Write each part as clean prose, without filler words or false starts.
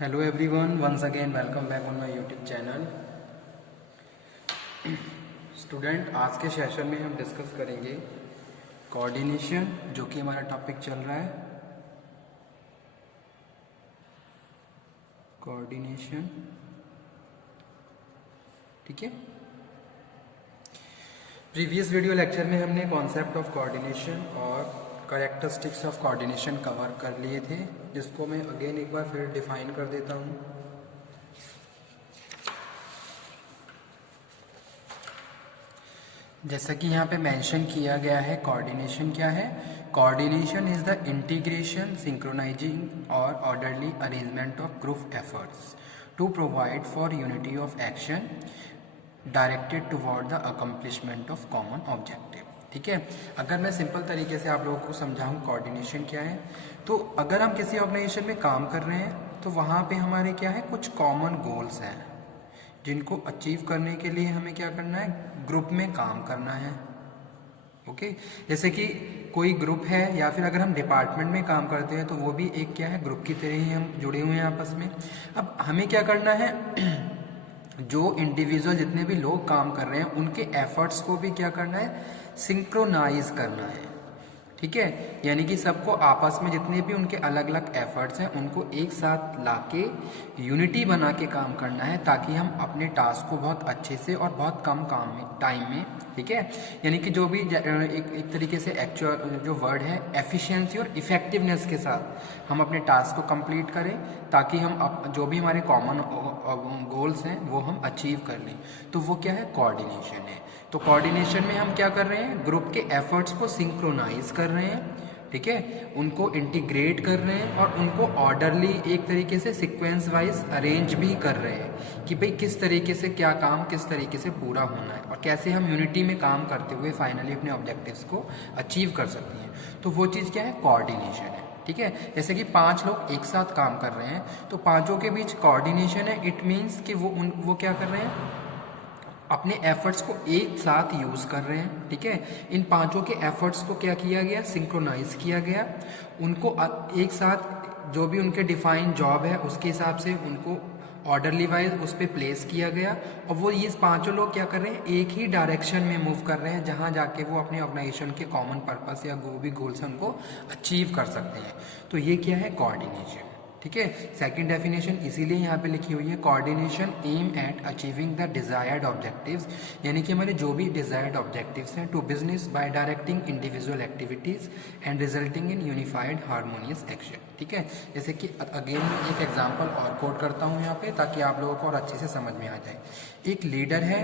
Hello everyone, once again welcome back on my YouTube channel. Student, आज के session में हम डिस्कस करेंगे कोऑर्डिनेशन, जो कि हमारा टॉपिक चल रहा है कोऑर्डिनेशन। ठीक है, प्रीवियस वीडियो लेक्चर में हमने कॉन्सेप्ट ऑफ कोऑर्डिनेशन और कैरेक्टरिस्टिक्स ऑफ कोऑर्डिनेशन कवर कर लिए थे, जिसको मैं अगेन एक बार फिर डिफाइन कर देता हूँ। जैसा कि यहाँ पे मेंशन किया गया है, कोऑर्डिनेशन क्या है? Coordination is the integration, synchronizing और orderly arrangement of group efforts to provide for unity of action directed toward the accomplishment of common objective. ठीक है, अगर मैं सिंपल तरीके से आप लोगों को समझाऊं कोऑर्डिनेशन क्या है, तो अगर हम किसी ऑर्गेनाइजेशन में काम कर रहे हैं तो वहाँ पे हमारे क्या है, कुछ कॉमन गोल्स हैं जिनको अचीव करने के लिए हमें क्या करना है, ग्रुप में काम करना है। ओके, जैसे कि कोई ग्रुप है या फिर अगर हम डिपार्टमेंट में काम करते हैं तो वो भी एक क्या है, ग्रुप की तरह ही हम जुड़े हुए हैं आपस में। अब हमें क्या करना है, जो इंडिविजुअल जितने भी लोग काम कर रहे हैं उनके एफर्ट्स को भी क्या करना है, सिंक्रोनाइज करना है। ठीक है, यानी कि सबको आपस में जितने भी उनके अलग अलग एफर्ट्स हैं उनको एक साथ लाके यूनिटी बना के काम करना है, ताकि हम अपने टास्क को बहुत अच्छे से और बहुत कम काम में टाइम में, ठीक है, यानी कि जो भी एक तरीके से एक्चुअल जो वर्ड है, एफिशिएंसी और इफेक्टिवनेस के साथ हम अपने टास्क को कंप्लीट करें, ताकि हम जो भी हमारे कॉमन गोल्स हैं वो हम अचीव कर लें। तो वो क्या है, कोऑर्डिनेशन है। तो कोऑर्डिनेशन में हम क्या कर रहे हैं, ग्रुप के एफर्ट्स को सिंक्रोनाइज कर रहे हैं, ठीक है, उनको इंटीग्रेट कर रहे हैं और उनको ऑर्डरली एक तरीके से सीक्वेंस वाइज अरेंज भी कर रहे हैं कि भाई किस तरीके से क्या काम किस तरीके से पूरा होना है और कैसे हम यूनिटी में काम करते हुए फाइनली अपने ऑब्जेक्टिव्स को अचीव कर सकते हैं। तो वो चीज़ क्या है, कोऑर्डिनेशन है। ठीक है, जैसे कि 5 लोग एक साथ काम कर रहे हैं तो पांचों के बीच कोऑर्डिनेशन है। इट मीन्स कि वो क्या कर रहे हैं, अपने एफर्ट्स को एक साथ यूज कर रहे हैं। ठीक है, इन पांचों के एफर्ट्स को क्या किया गया, सिंक्रोनाइज किया गया, उनको एक साथ जो भी उनके डिफाइंड जॉब है उसके हिसाब से उनको ऑर्डरली वाइज उस पर प्लेस किया गया, और वो ये पांचों लोग क्या कर रहे हैं, एक ही डायरेक्शन में मूव कर रहे हैं, जहां जाके वो अपने ऑर्गेनाइजेशन के कॉमन पर्पस या जो भी गोल्स हैं उनको अचीव कर सकते हैं। तो ये क्या है, कोऑर्डिनेशन। ठीक है, सेकंड डेफिनेशन इसीलिए यहाँ पे लिखी हुई है, coordination aim at achieving the desired objectives, यानी कि हमारे जो भी डिजायर्ड ऑब्जेक्टिव्स हैं to business by directing individual activities and resulting in unified harmonious action. ठीक है, जैसे कि अगेन मैं एक एग्जाम्पल और कोट करता हूँ यहाँ पे, ताकि आप लोगों को और अच्छे से समझ में आ जाए। एक लीडर है,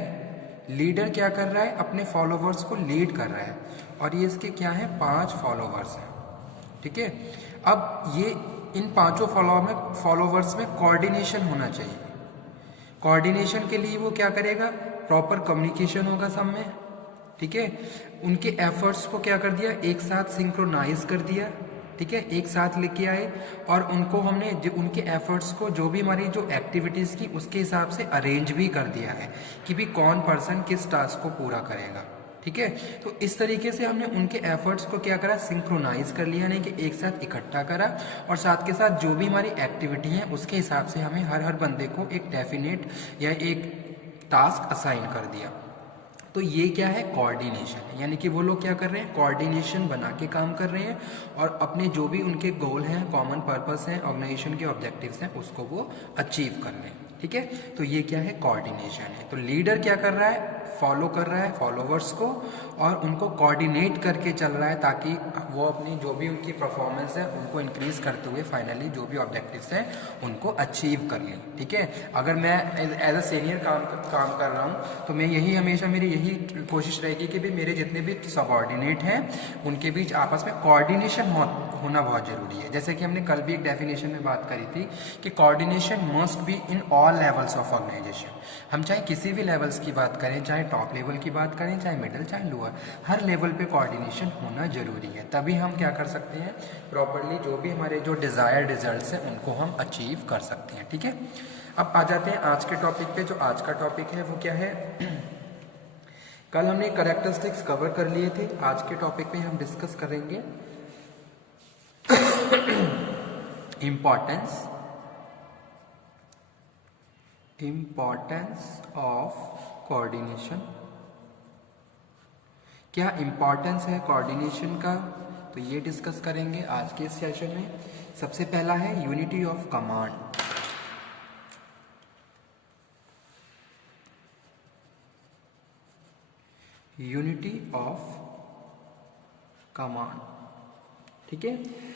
लीडर क्या कर रहा है, अपने फॉलोवर्स को लीड कर रहा है, और ये इसके क्या है, 5 फॉलोवर्स हैं। ठीक है, अब ये इन पांचों फॉलोवर्स में कोऑर्डिनेशन होना चाहिए। कोऑर्डिनेशन के लिए वो क्या करेगा, प्रॉपर कम्युनिकेशन होगा सब में। ठीक है, उनके एफर्ट्स को क्या कर दिया, एक साथ सिंक्रोनाइज कर दिया। ठीक है, एक साथ लेके आए और उनको हमने उनके एफर्ट्स को जो भी हमारी जो एक्टिविटीज की उसके हिसाब से अरेंज भी कर दिया है कि भी कौन पर्सन किस टास्क को पूरा करेगा। ठीक है, तो इस तरीके से हमने उनके एफर्ट्स को क्या करा, सिंक्रोनाइज कर लिया, यानी कि एक साथ इकट्ठा करा, और साथ के साथ जो भी हमारी एक्टिविटी है उसके हिसाब से हमें हर बंदे को एक डेफिनेट या एक टास्क असाइन कर दिया। तो ये क्या है, कोऑर्डिनेशन है, यानी कि वो लोग क्या कर रहे हैं, कोऑर्डिनेशन बना के काम कर रहे हैं और अपने जो भी उनके गोल हैं, कॉमन पर्पस हैं, ऑर्गेनाइजेशन के ऑब्जेक्टिव्स हैं, उसको वो अचीव कर रहे हैं। ठीक है, तो ये क्या है, कोऑर्डिनेशन है। तो लीडर क्या कर रहा है, फॉलो कर रहा है फॉलोवर्स को और उनको कोऑर्डिनेट करके चल रहा है, ताकि वो अपनी जो भी उनकी परफॉर्मेंस है उनको इंक्रीज करते हुए फाइनली जो भी ऑब्जेक्टिव्स हैं उनको अचीव कर लें। ठीक है, अगर मैं एज अ सीनियर काम कर रहा हूँ तो मैं यही हमेशा मेरी यही कोशिश रहेगी कि भी मेरे जितने भी सबऑर्डिनेट हैं उनके बीच आपस में कोऑर्डिनेशन होना बहुत जरूरी है। जैसे कि हमने कल भी एक डेफिनेशन में बात करी थी कि coordination must be in all levels of organization. हम चाहे किसी भी लेवल्स की बात करें, चाहे टॉप लेवल की बात करें, चाहे मिडिल, चाहे लोअर, हर लेवल पे कोऑर्डिनेशन होना जरूरी है, तभी हम क्या कर सकते हैं, प्रॉपरली जो भी हमारे जो डिजायर्ड रिजल्ट्स हैं उनको हम अचीव कर सकते हैं। ठीक है, अब आ जाते हैं आज के टॉपिक पे। जो आज का टॉपिक है वो क्या है, कल हमने कैरेक्टरिस्टिक्स कवर कर लिए थे, आज के टॉपिक में हम डिस्कस करेंगे इम्पॉर्टेंस इम्पॉर्टेंस ऑफ कोऑर्डिनेशन। क्या इम्पॉर्टेंस है कोऑर्डिनेशन का, तो ये डिस्कस करेंगे आज के इस सेशन में। सबसे पहला है unity of command. Unity of command, ठीक है।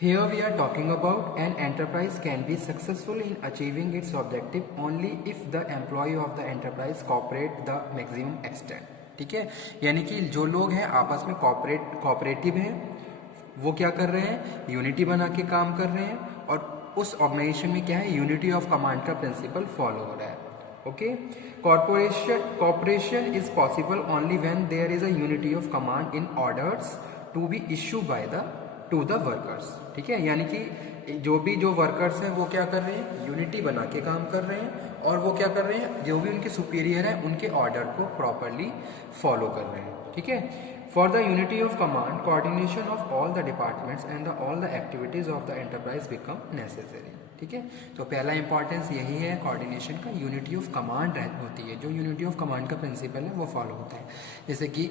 Here we are talking about an enterprise can be successful in achieving its objective only if the employee of the enterprise cooperate the maximum extent, ठीक है। यानी कि जो लोग हैं आपस में कोऑपरेटिव हैं, वो क्या कर रहे हैं, यूनिटी बना के काम कर रहे हैं, और उस ऑर्गेनाइजेशन में क्या है, यूनिटी ऑफ कमांड का प्रिंसिपल फॉलो हो रहा है। Okay, cooperation is possible only when there is a unity of command in orders to be issued by the to the workers, ठीक है। यानी कि जो वर्कर्स हैं वो क्या कर रहे हैं, यूनिटी बना के काम कर रहे हैं, और वो क्या कर रहे हैं, जो भी उनके सुपीरियर हैं उनके ऑर्डर को प्रॉपरली फॉलो कर रहे हैं, ठीक है। For the unity of command coordination of all the departments and all the activities of the enterprise become necessary, ठीक है। तो पहला इंपॉर्टेंस यही है कोऑर्डिनेशन का, यूनिटी ऑफ कमांड होती है। जो यूनिटी ऑफ कमांड का प्रिंसिपल है वो फॉलो होता है। जैसे कि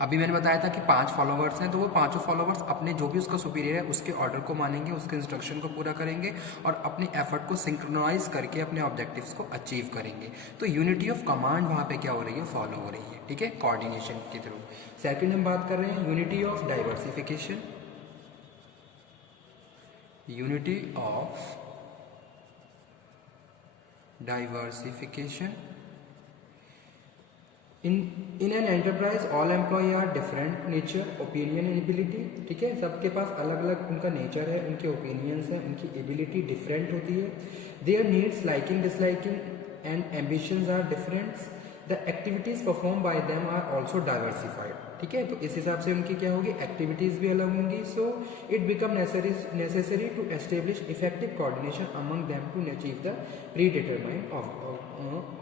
अभी मैंने बताया था कि 5 फॉलोवर्स हैं, तो वो 5 फॉलोवर्स अपने जो भी उसका सुपीरियर है उसके ऑर्डर को मानेंगे, उसके इंस्ट्रक्शन को पूरा करेंगे और अपने एफर्ट को सिंक्रोनाइज करके अपने ऑब्जेक्टिव्स को अचीव करेंगे। तो यूनिटी ऑफ कमांड वहाँ पे क्या हो रही है, फॉलो हो रही है, ठीक है, कोऑर्डिनेशन के थ्रू। सेकंड हम बात कर रहे हैं unity of diversification. Unity of diversification in an enterprise all employee are different nature, opinion and ability, ठीक है। सबके पास अलग अलग उनका नेचर है, उनके ओपिनियंस हैं, उनकी एबिलिटी डिफरेंट होती है। Their needs, liking, disliking and ambitions are different. The activities perform by them are also diversified, ठीक है। तो इस हिसाब से उनकी क्या होगी, एक्टिविटीज भी अलग होंगी। So it become necessary to establish effective coordination among them to achieve the predetermined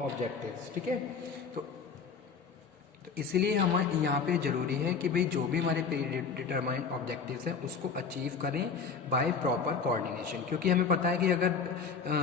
objectives, ठीक है। तो इसलिए हमें यहाँ पे ज़रूरी है कि भाई जो भी हमारे प्री डिटरमाइंड ऑब्जेक्टिव्स हैं उसको अचीव करें बाय प्रॉपर कोऑर्डिनेशन। क्योंकि हमें पता है कि अगर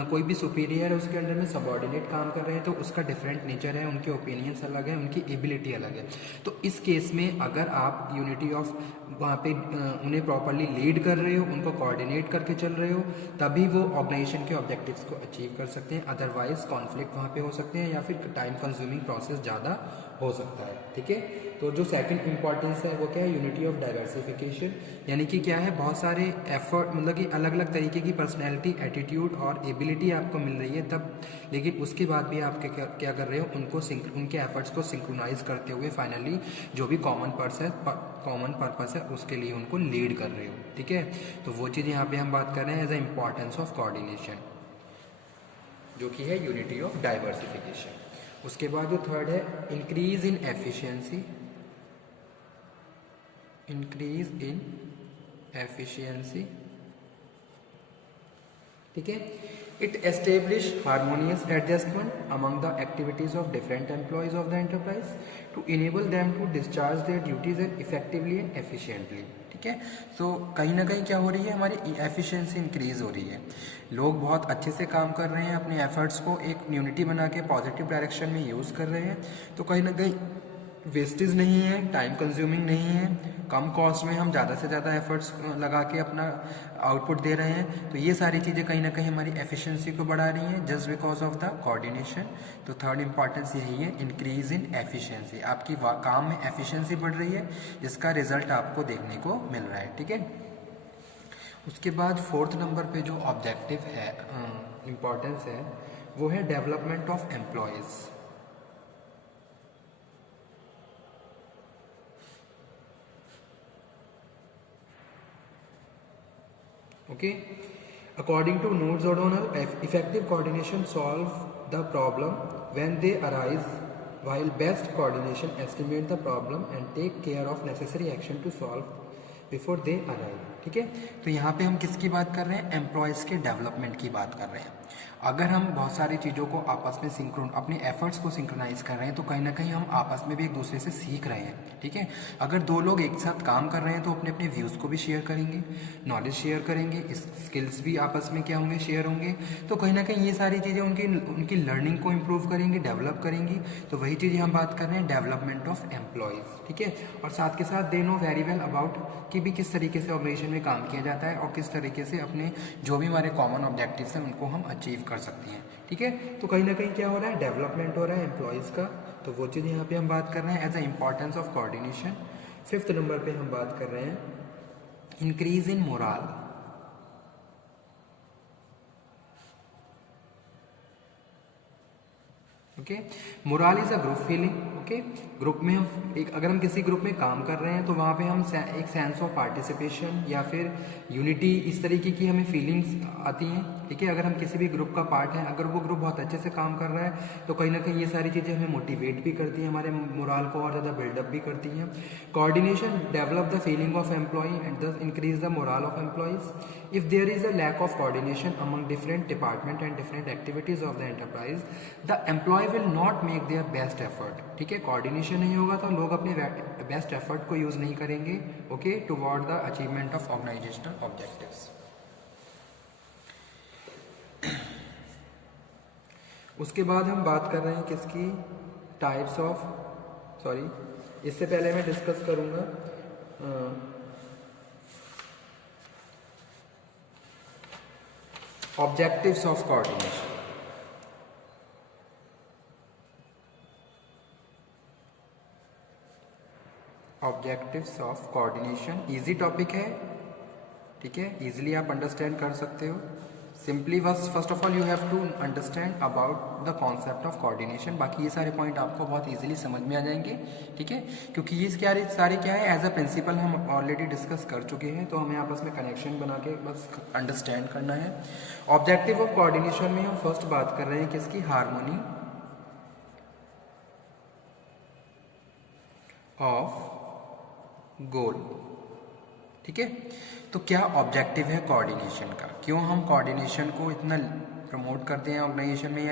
कोई भी सुपीरियर है उसके अंडर में सबऑर्डिनेट काम कर रहे हैं तो उसका डिफरेंट नेचर है, उनके ओपिनियंस अलग है, उनकी एबिलिटी अलग है। तो इस केस में अगर आप यूनिटी ऑफ वहाँ पे उन्हें प्रॉपरली लीड कर रहे हो, उनको कोऑर्डिनेट करके चल रहे हो, तभी वो ऑर्गेनाइजेशन के ऑब्जेक्टिव्स को अचीव कर सकते हैं। अदरवाइज कॉन्फ्लिक्ट वहाँ पे हो सकते हैं या फिर टाइम कंज्यूमिंग प्रोसेस ज़्यादा हो सकता है, ठीक है। तो जो सेकंड इंपॉर्टेंस है वो क्या है, यूनिटी ऑफ डाइवर्सिफिकेशन। यानी कि क्या है, बहुत सारे एफर्ट, मतलब कि अलग अलग तरीके की पर्सनैलिटी, एटीट्यूड और एबिलिटी आपको मिल रही है तब, लेकिन उसके बाद भी आप क्या कर रहे हो, उनके एफर्ट्स को सिंक्रोनाइज करते हुए फाइनली जो भी कॉमन पर्पस है उसके लिए उनको लीड कर रहे हो, ठीक है। तो वो चीज़ यहाँ पे हम बात कर रहे हैं as a importance of coordination, जो कि है यूनिटी ऑफ डाइवर्सिफिकेशन। उसके बाद जो थर्ड है increase in efficiency. Increase in efficiency, ठीक है। It establish harmonious adjustment among the activities of different employees of the enterprise to enable them to discharge their duties and effectively and efficiently, ठीक है। तो कहीं ना कहीं क्या हो रही है, हमारी एफिशिएंसी इंक्रीज हो रही है। लोग बहुत अच्छे से काम कर रहे हैं, अपने एफर्ट्स को एक यूनिटी बना के पॉजिटिव डायरेक्शन में यूज़ कर रहे हैं। तो कहीं ना कहीं वेस्टेज नहीं है, टाइम कंज्यूमिंग नहीं है, कम कॉस्ट में हम ज़्यादा से ज़्यादा एफर्ट्स लगा के अपना आउटपुट दे रहे हैं। तो ये सारी चीज़ें कहीं ना कहीं हमारी एफिशिएंसी को बढ़ा रही हैं just because of the coordination. तो थर्ड इंपॉर्टेंस यही है, इंक्रीज इन एफिशिएंसी। आपकी काम में एफिशिएंसी बढ़ रही है जिसका रिजल्ट आपको देखने को मिल रहा है, ठीक है। उसके बाद फोर्थ नंबर पे जो ऑब्जेक्टिव है, इम्पॉर्टेंस है, वो है development of employees. Okay, according to Notes O'Donnell, effective coordination solve the problem when they arise, while best coordination estimate the problem and take care of necessary action to solve before they arrive. ठीक है। तो यहाँ पे हम किसकी बात कर रहे हैं, एम्प्लॉयज़ के डेवलपमेंट की बात कर रहे हैं। अगर हम बहुत सारी चीज़ों को आपस में अपने एफर्ट्स को सिंक्रोनाइज कर रहे हैं तो कहीं ना कहीं हम आपस में भी एक दूसरे से सीख रहे हैं। ठीक है, अगर दो लोग एक साथ काम कर रहे हैं तो अपने अपने व्यूज़ को भी शेयर करेंगे, नॉलेज शेयर करेंगे, स्किल्स भी आपस में क्या होंगे, शेयर होंगे। तो कहीं ना कहीं ये सारी चीज़ें उनकी लर्निंग को इम्प्रूव करेंगी, डेवलप करेंगी। तो वही चीज़ें हम बात कर रहे हैं, डेवलपमेंट ऑफ एम्प्लॉयज़। ठीक है, और साथ के साथ they know very well about कि भी किस तरीके से ऑर्गेनाइजेशन में काम किया जाता है और किस तरीके से अपने जो भी हमारे कॉमन ऑब्जेक्टिव्स हैं उनको हम अचीव कर सकते हैं। ठीक है, तो कहीं ना कहीं क्या हो रहा है, डेवलपमेंट हो रहा है एम्प्लॉयज़ का। तो वो चीज़ यहाँ पे हम बात कर रहे हैं as a importance of coordination. 5th number पे हम बात कर रहे हैं increase in morale. Okay, morale is a group feeling. Okay, group में हम अगर हम किसी ग्रुप में काम कर रहे हैं तो वहाँ पे हम एक सेंस ऑफ पार्टिसिपेशन या फिर यूनिटी, इस तरीके की हमें फीलिंग्स आती हैं। ठीक है, अगर हम किसी भी ग्रुप का पार्ट हैं, अगर वो ग्रुप बहुत अच्छे से काम कर रहा है तो कहीं ना कहीं ये सारी चीज़ें हमें मोटिवेट भी करती हैं, हमारे मोराल को और ज़्यादा बिल्डअप भी करती हैं। Coordination develop the feeling of employ and thus increase the morale of employees. If there is a lack of coordination among different department and different activities of the enterprise, the employ will not make their best effort. ठीक है, coordination नहीं होगा तो लोग अपने best effort को use नहीं करेंगे, okay, toward the achievement of organizational objectives. उसके बाद हम बात कर रहे हैं किसकी, टाइप्स ऑफ, सॉरी इससे पहले मैं डिस्कस करूंगा objectives of coordination. Objectives of coordination easy topic है। ठीक है, इजीली आप अंडरस्टैंड कर सकते हो। Simply first of all you have to understand about the concept of coordination. बाकी ये सारे पॉइंट आपको बहुत इजीली समझ में आ जाएंगे। ठीक है, क्योंकि ये सारे क्या है, एज अ प्रिंसिपल हम ऑलरेडी डिस्कस कर चुके हैं, तो हमें आपस में कनेक्शन बना के बस अंडरस्टैंड करना है। ऑब्जेक्टिव ऑफ कोऑर्डिनेशन में हम फर्स्ट बात कर रहे हैं किसकी, हार्मोनी ऑफ गोल। ठीक है, तो क्या ऑब्जेक्टिव है कोऑर्डिनेशन का, क्यों हम कोऑर्डिनेशन को इतना प्रमोट करते हैं ऑर्गेनाइजेशन में,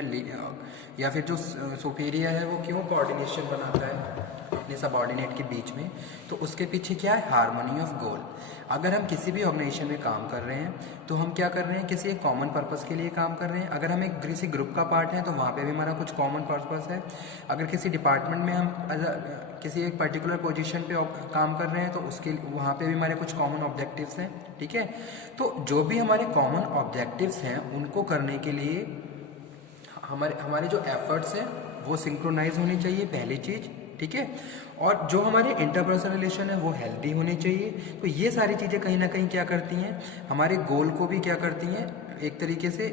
या फिर जो सुपीरियर है वो क्यों कोऑर्डिनेशन बनाता है अपने सबऑर्डिनेट के बीच में, तो उसके पीछे क्या है, हार्मनी ऑफ गोल। अगर हम किसी भी ऑर्गेनाइजेशन में काम कर रहे हैं तो हम क्या कर रहे हैं, किसी एक कॉमन पर्पस के लिए काम कर रहे हैं। अगर हम एक किसी ग्रुप का पार्ट है तो वहाँ पे भी हमारा कुछ कॉमन पर्पस है। अगर किसी डिपार्टमेंट में हम किसी एक पर्टिकुलर पोजीशन पे काम कर रहे हैं तो उसके वहाँ पे भी हमारे कुछ कॉमन ऑब्जेक्टिव्स हैं। ठीक है, तो जो भी हमारे कॉमन ऑब्जेक्टिव्स हैं उनको करने के लिए हमारे जो एफर्ट्स हैं वो सिंक्रोनाइज होनी चाहिए, पहली चीज़। ठीक है, और जो हमारे इंटरपर्सनल रिलेशन है वो हेल्दी होने चाहिए। तो ये सारी चीज़ें कहीं ना कहीं क्या करती हैं, हमारे गोल को भी क्या करती हैं, एक तरीके से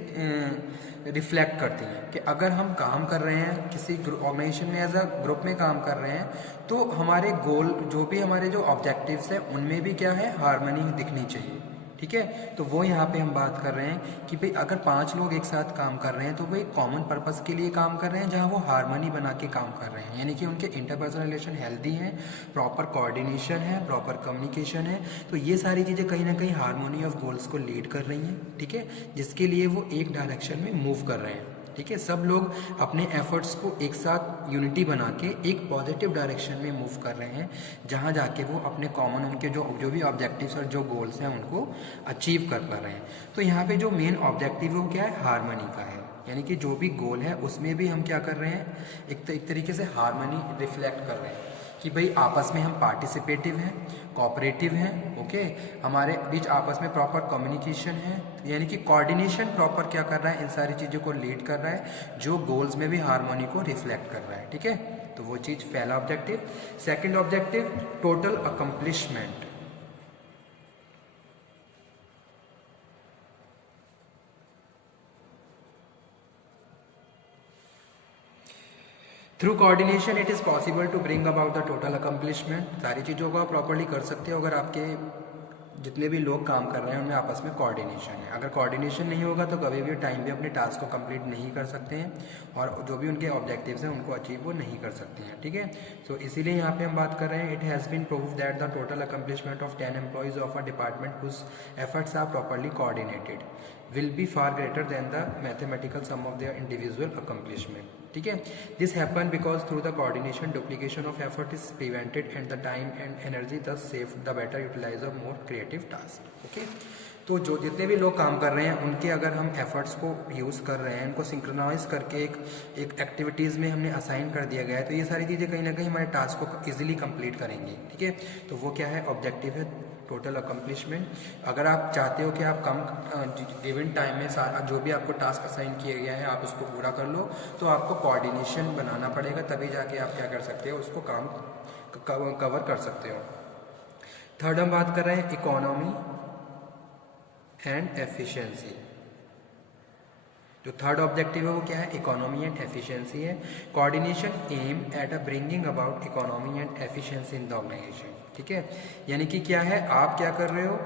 रिफ्लेक्ट करती हैं। कि अगर हम काम कर रहे हैं किसी ऑर्गेनाइजेशन में, एज अ ग्रुप में काम कर रहे हैं, तो हमारे गोल जो भी हमारे जो ऑब्जेक्टिव्स हैं उनमें भी क्या है, हार्मनी दिखनी चाहिए। ठीक है, तो वो यहाँ पे हम बात कर रहे हैं कि भाई अगर 5 लोग एक साथ काम कर रहे हैं तो वो एक कॉमन पर्पस के लिए काम कर रहे हैं, जहाँ वो हार्मनी बना के काम कर रहे हैं, यानी कि उनके इंटरपर्सनल रिलेशन हेल्दी हैं, प्रॉपर कोऑर्डिनेशन है, प्रॉपर कम्युनिकेशन है। तो ये सारी चीज़ें कहीं ना कहीं हार्मोनी ऑफ गोल्स को लीड कर रही हैं। ठीक है, जिसके लिए वो एक डायरेक्शन में मूव कर रहे हैं। ठीक है, सब लोग अपने एफर्ट्स को एक साथ यूनिटी बना के एक पॉजिटिव डायरेक्शन में मूव कर रहे हैं, जहां जाके वो अपने कॉमन उनके जो भी ऑब्जेक्टिव्स और जो गोल्स हैं उनको अचीव कर पा रहे हैं। तो यहाँ पे जो मेन ऑब्जेक्टिव है वो क्या है, हार्मनी का है। यानी कि जो भी गोल है उसमें भी हम क्या कर रहे हैं, एक तरीके से हार्मनी रिफ्लेक्ट कर रहे हैं कि भाई आपस में हम पार्टिसिपेटिव हैं, कोऑपरेटिव हैं। ओके, हमारे बीच आपस में प्रॉपर कम्युनिकेशन है, यानी कि कोऑर्डिनेशन प्रॉपर क्या कर रहा है, इन सारी चीज़ों को लीड कर रहा है, जो गोल्स में भी हार्मनी को रिफ्लेक्ट कर रहा है। ठीक है, तो वो चीज़ पहला objective. Second objective, total accomplishment. Through coordination it is possible to bring about the total accomplishment. सारी चीज़ों को आप प्रॉपरली कर सकते हो अगर आपके जितने भी लोग काम कर रहे हैं उनमें आपस में कोऑर्डिनेशन है। अगर कोऑर्डिनेशन नहीं होगा तो कभी भी टाइम पे अपने टास्क को कंप्लीट नहीं कर सकते हैं और जो भी उनके ऑब्जेक्टिव्स हैं उनको अचीव वो नहीं कर सकते हैं। ठीक है, तो इसीलिए यहाँ पे हम बात कर रहे हैं, it has been proved that the total accomplishment of 10 employees of a department whose efforts are properly coordinated will be far greater than the mathematical sum of their individual accomplishment. ठीक है, this happen because through the coordination duplication of effort is prevented and the time and energy thus saved, the better utilize of more creative task. Okay, तो जो जितने भी लोग काम कर रहे हैं उनके अगर हम एफर्ट्स को यूज़ कर रहे हैं, उनको सिंक्रोनाइज करके एक एक्टिविटीज़ में हमने असाइन कर दिया गया है, तो ये सारी चीज़ें कहीं ना कहीं हमारे टास्क को इजीली कंप्लीट करेंगी। ठीक है, तो वो क्या है, ऑब्जेक्टिव है टोटल अकम्प्लिशमेंट। अगर आप चाहते हो कि आप कम गिवन टाइम में सारा जो भी आपको टास्क असाइन किया गया है आप उसको पूरा कर लो, तो आपको कोऑर्डिनेशन बनाना पड़ेगा, तभी जाके आप क्या कर सकते हो, उसको काम कवर कर सकते हो। थर्ड हम बात कर रहे हैं इकोनॉमी एंड एफिशिएंसी। जो थर्ड ऑब्जेक्टिव है वो क्या है, इकोनॉमी एंड एफिशिएंसी है। Coordination aim at a bringing about economy and efficiency in the organization. ठीक है, यानी कि क्या है, आप क्या कर रहे हो,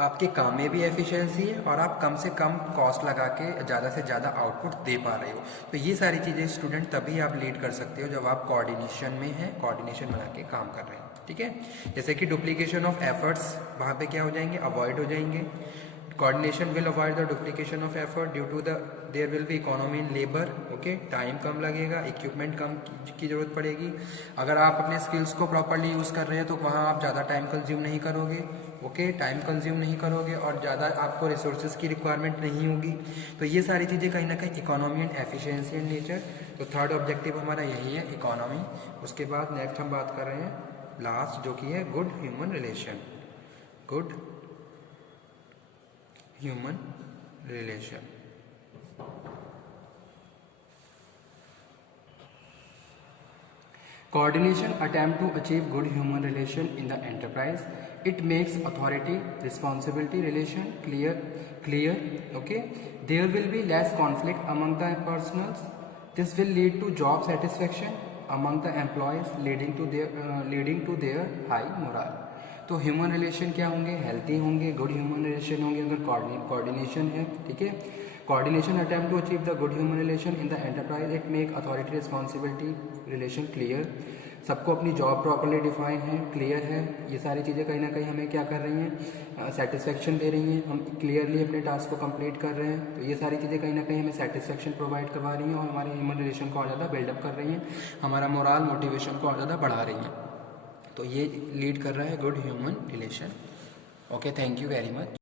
आपके काम में भी एफिशिएंसी है और आप कम से कम कॉस्ट लगा के ज़्यादा से ज़्यादा आउटपुट दे पा रहे हो। तो ये सारी चीज़ें स्टूडेंट तभी आप लीड कर सकते हो जब आप कोऑर्डिनेशन में हैं, कोऑर्डिनेशन बना के काम कर रहे हैं। ठीक है, जैसे कि डुप्लीकेशन ऑफ एफर्ट्स वहाँ पे क्या हो जाएंगे, अवॉइड हो जाएंगे। Coordination will avoid the duplication of effort due to the there will be economy in labour. Okay, time कम लगेगा, इक्विपमेंट कम की ज़रूरत पड़ेगी। अगर आप अपने स्किल्स को प्रॉपर्ली यूज़ कर रहे हैं तो वहाँ आप ज़्यादा टाइम कंज्यूम नहीं करोगे। ओके, टाइम कंज्यूम नहीं करोगे और ज़्यादा आपको रिसोर्सेज की रिक्वायरमेंट नहीं होगी। तो ये सारी चीज़ें कहीं ना कहीं economy and efficiency in nature. तो थर्ड ऑब्जेक्टिव हमारा यही है, इकोनॉमी। उसके बाद नेक्स्ट हम बात कर रहे हैं लास्ट, जो कि है good human relation. Good human relation. Coordination attempt to achieve good human relation in the enterprise. It makes authority responsibility relation clear. Okay, there will be less conflict among the personals. This will lead to job satisfaction among the employees, leading to their high morale. तो human relation क्या होंगे, healthy होंगे, good human relation होंगे अगर coordination है। ठीक है, coordination attempt to achieve the good human relation in the enterprise. It make authority responsibility relation clear. सबको अपनी जॉब प्रॉपर्ली डिफाइन है, क्लियर है। ये सारी चीज़ें कहीं ना कहीं हमें क्या कर रही हैं, सेटिस्फेक्शन दे रही हैं। हम क्लियरली अपने टास्क को कंप्लीट कर रहे हैं, तो ये सारी चीज़ें कहीं ना कहीं हमें सेटिस्फेक्शन प्रोवाइड करवा रही हैं और हमारे ह्यूमन रिलेशन को और ज़्यादा बिल्डअप कर रही हैं, हमारा मोरल मोटिवेशन को और ज़्यादा बढ़ा रही हैं। तो ये लीड कर रहा है good human relation. Okay, thank you very much.